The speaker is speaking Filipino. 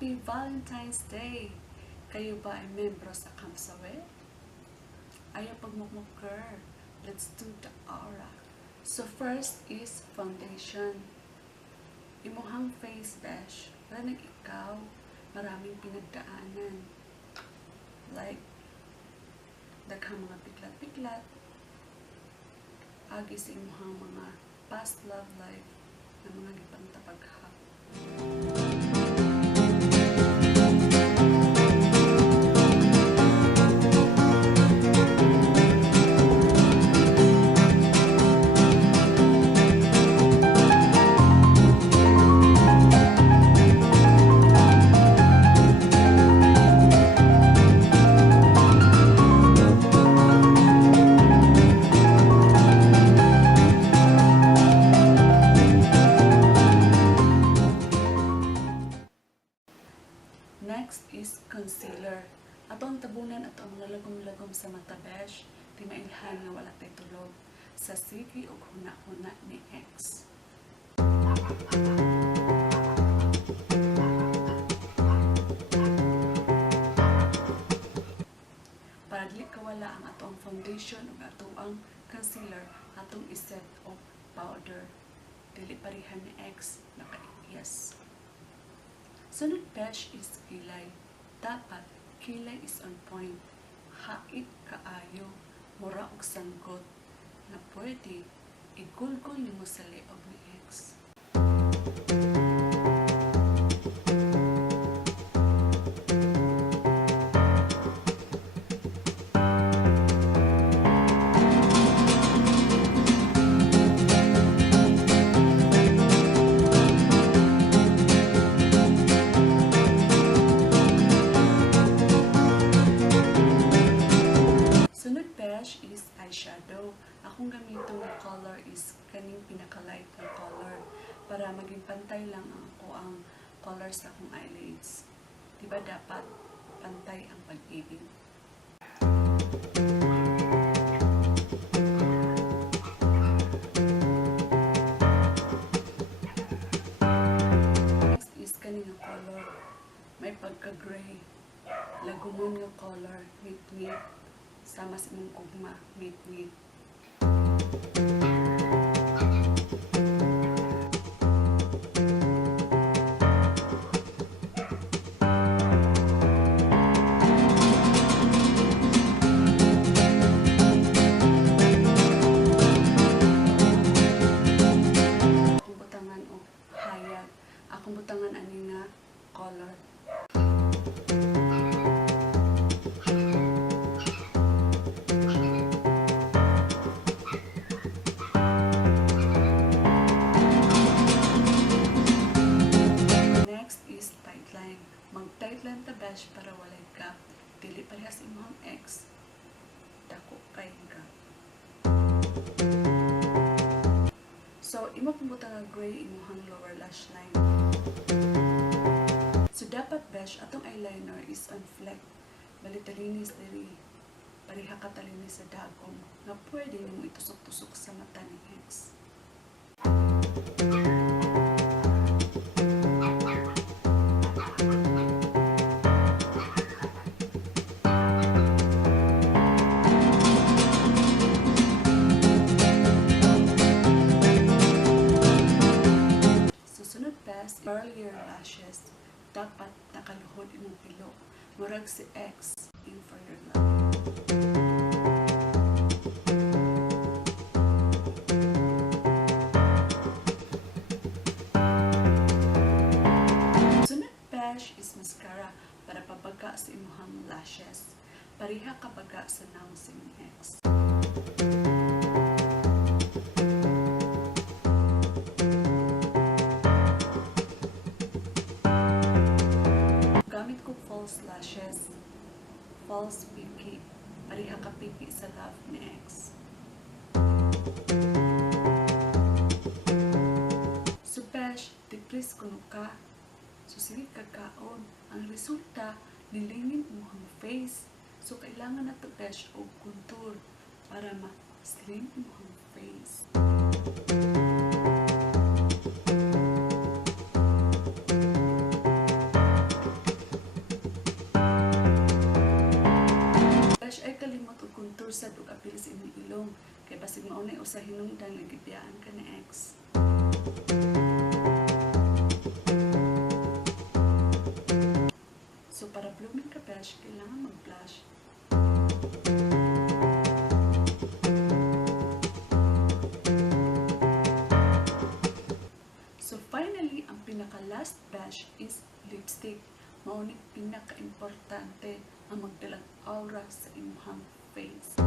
Happy Valentine's Day! Kayo ba ay membro sa Kamsawe? Ayaw pagmukmuker. Let's do the aura. So first is foundation. Imuhang face dash. Para ikaw, maraming pinagdaanan. Like, daghang mga piklat-piklat. Agi sa imuhang mga past love life na mga gipang tapaghap. Next is concealer. Ato ang tabunan ato ang lalagom-lagom sa mata besh, di mailhan nga wala tay tulog sa sige ug huna-huna ni X. Para dili kawala ang ato ang foundation ug ato ang concealer, atong iset og powder. Dili parihan ni X naka-yes. Sunod besh is kilay. Dapat kilay is on point. Hait kaayo, mura og sanggot na pwede igulgol nimo sa liog ni X. Is eyeshadow. Akong gamitong color is kaning pinaka-light na color para maging pantay lang ang color sa akong eyelids. Diba dapat pantay ang pag-ibig? Next is kaning color. May pagka-gray. Lagumon nga color. Meet sama sa mong kugma, meet. Akong butangan o hayag. Akong butangan ani nga color. Mag-tightline ta besh para walay gap. Dili parehas imong X. Dako kay gap. So, imo pumbuta nga gray imong lower lash line. So, dapat besh atong eyeliner is on fleck. Balitalinis diri. Pareha katalinis sa dagom. Nga pwede nimo itusok-tusok sa mata ni X. Earlier lashes, dapat nakaluhod imong pilo. Murag si X in For Your Love. Sunod besh is mascara para pabaga sa imong lashes. Pareha kabaga sa naong si X. False lashes, false pipi, pareha ka pipi sa love ni X. So besh, diplis kuno ka, so sige kakaon. Ang resulta, nilingin mo ang face. So kailangan na to besh o contour para ma-slim mo ang face. sad ug apil sa inyong ilong. Kay basig mao nay usa hinungdan nga gibiyaan ka ni ex. So para blooming ka besh, kailangan mag-blush. So finally, ang pinaka-last blush is lipstick. Mao ni pinaka-importante ang magdalang aura sa imong face.